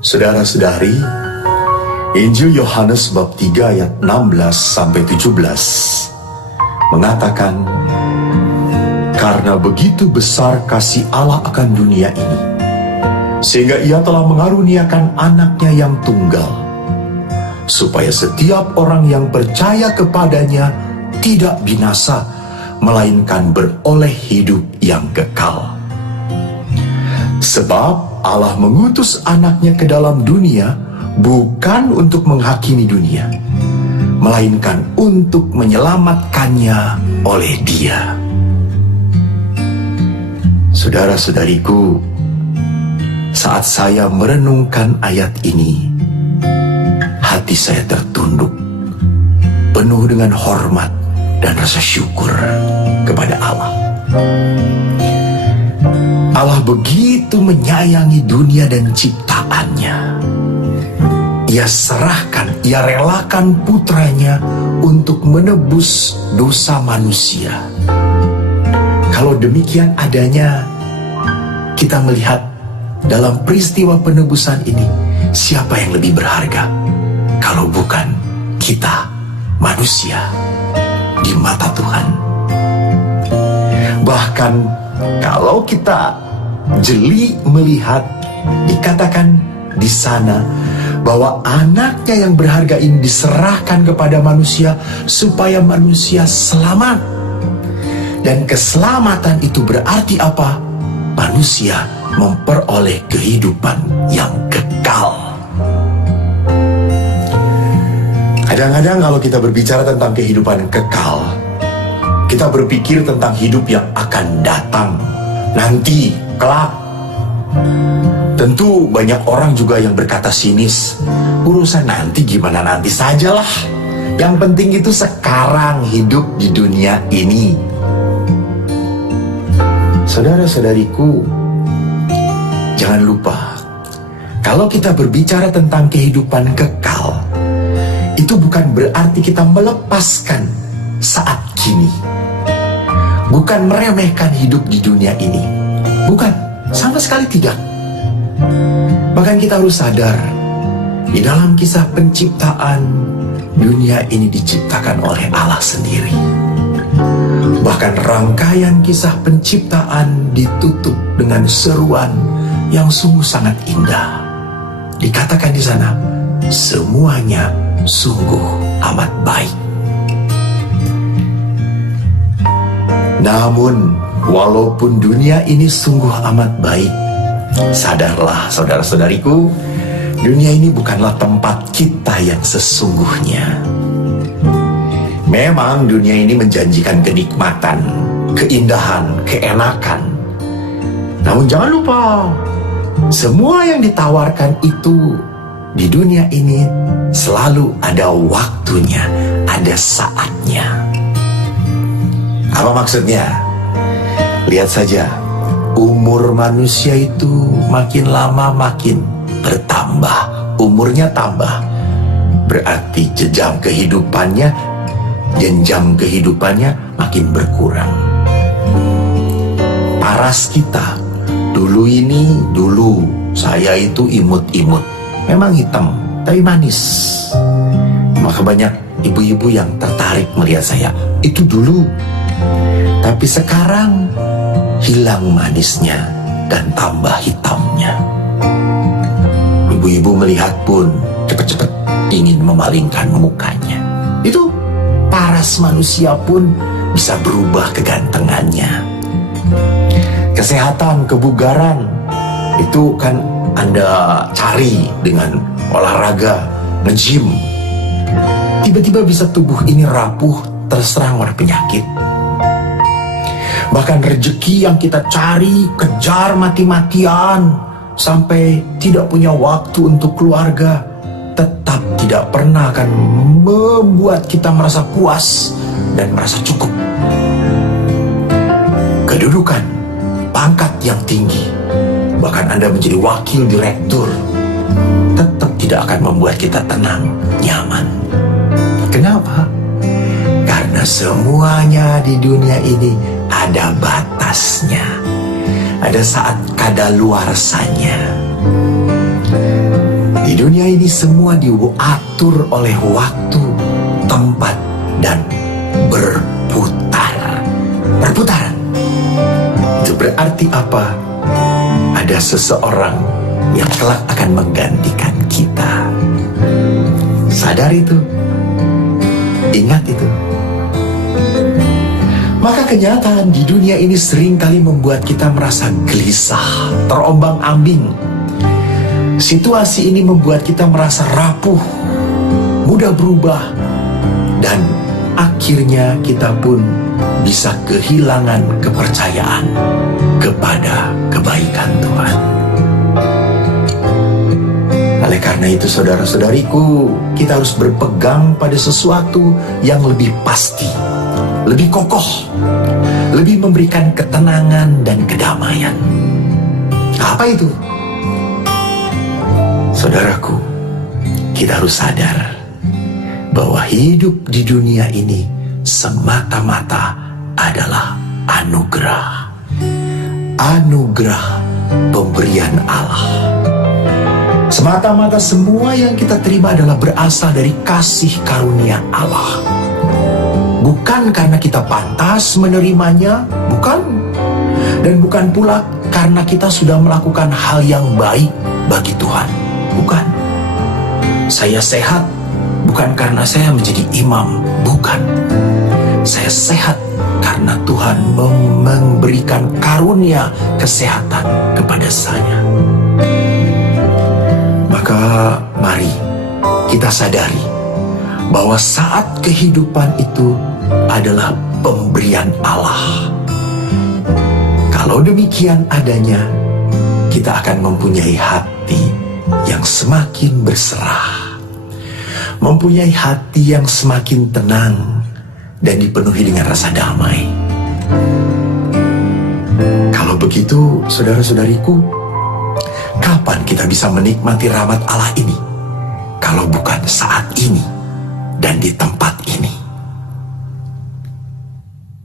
Saudara-saudari, Injil Yohanes bab 3 ayat 16-17 mengatakan, karena begitu besar kasih Allah akan dunia ini, sehingga ia telah mengaruniakan anaknya yang tunggal, supaya setiap orang yang percaya kepadanya tidak binasa, melainkan beroleh hidup yang kekal. Sebab Allah mengutus anaknya ke dalam dunia bukan untuk menghakimi dunia, melainkan untuk menyelamatkannya oleh Dia. Saudara-saudariku, saat saya merenungkan ayat ini, hati saya tertunduk, penuh dengan hormat dan rasa syukur kepada Allah. Allah begitu menyayangi dunia dan ciptaannya. Ia serahkan, ia relakan putranya untuk menebus dosa manusia. Kalau demikian adanya, kita melihat dalam peristiwa penebusan ini, siapa yang lebih berharga kalau bukan kita, manusia, di mata Tuhan. Bahkan kalau kita jeli melihat, dikatakan di sana bahwa anaknya yang berharga ini diserahkan kepada manusia supaya manusia selamat. Dan keselamatan itu berarti apa? Manusia memperoleh kehidupan yang kekal. Kadang-kadang kalau kita berbicara tentang kehidupan kekal, kita berpikir tentang hidup yang akan datang, nanti, kelak. Tentu banyak orang juga yang berkata sinis, urusan nanti gimana nanti sajalah. Yang penting itu sekarang hidup di dunia ini. Saudara-saudariku, jangan lupa, kalau kita berbicara tentang kehidupan kekal, itu bukan berarti kita melepaskan saat kini. Bukan meremehkan hidup di dunia ini. Bukan, sama sekali tidak. Bahkan kita harus sadar, di dalam kisah penciptaan, dunia ini diciptakan oleh Allah sendiri. Bahkan rangkaian kisah penciptaan ditutup dengan seruan yang sungguh sangat indah. Dikatakan di sana, semuanya sungguh amat baik. Namun, walaupun dunia ini sungguh amat baik, sadarlah saudara-saudariku, dunia ini bukanlah tempat kita yang sesungguhnya. Memang dunia ini menjanjikan kenikmatan, keindahan, keenakan. Namun jangan lupa, semua yang ditawarkan itu di dunia ini selalu ada waktunya, ada saatnya. Apa maksudnya? Lihat saja, umur manusia itu makin lama makin bertambah, umurnya tambah. Berarti jenjang kehidupannya makin berkurang. Paras kita, dulu saya itu imut-imut, memang hitam tapi manis. Maka banyak ibu-ibu yang tertarik melihat saya, itu dulu. Tapi sekarang hilang manisnya dan tambah hitamnya. Ibu-ibu melihat pun cepat-cepat ingin memalingkan mukanya. Itu paras manusia pun bisa berubah kegantengannya. Kesehatan, kebugaran, itu kan Anda cari dengan olahraga, nge-gym. Tiba-tiba bisa tubuh ini rapuh, terserang oleh penyakit. Bahkan rezeki yang kita cari, kejar mati-matian, sampai tidak punya waktu untuk keluarga, tetap tidak pernah akan membuat kita merasa puas dan merasa cukup. Kedudukan, pangkat yang tinggi, bahkan Anda menjadi wakil direktur, tetap tidak akan membuat kita tenang, nyaman. Kenapa? Karena semuanya di dunia ini ada batasnya, ada saat kadaluarsanya. Di dunia ini semua diatur oleh waktu, tempat, dan berputar. Berputaran. Itu berarti apa? Ada seseorang yang kelak akan menggantikan kita. Sadar itu. Ingat itu. Maka kenyataan di dunia ini seringkali membuat kita merasa gelisah, terombang-ambing. Situasi ini membuat kita merasa rapuh, mudah berubah, dan akhirnya kita pun bisa kehilangan kepercayaan kepada kebaikan Tuhan. Oleh karena itu, saudara-saudariku, kita harus berpegang pada sesuatu yang lebih pasti, lebih kokoh, lebih memberikan ketenangan dan kedamaian. Apa itu? Saudaraku, kita harus sadar bahwa hidup di dunia ini semata-mata adalah anugerah. Anugerah pemberian Allah. Semata-mata semua yang kita terima adalah berasal dari kasih karunia Allah. Bukan karena kita pantas menerimanya, bukan. Dan bukan pula karena kita sudah melakukan hal yang baik bagi Tuhan. Bukan. Saya sehat bukan karena saya menjadi imam, bukan. Saya sehat karena Tuhan memberikan karunia kesehatan kepada saya. Maka mari kita sadari bahwa saat kehidupan itu adalah pemberian Allah. Kalau demikian adanya, kita akan mempunyai hati yang semakin berserah, mempunyai hati yang semakin tenang dan dipenuhi dengan rasa damai. Kalau begitu, saudara-saudariku, kapan kita bisa menikmati rahmat Allah ini? Kalau bukan saat ini dan di tempat ini.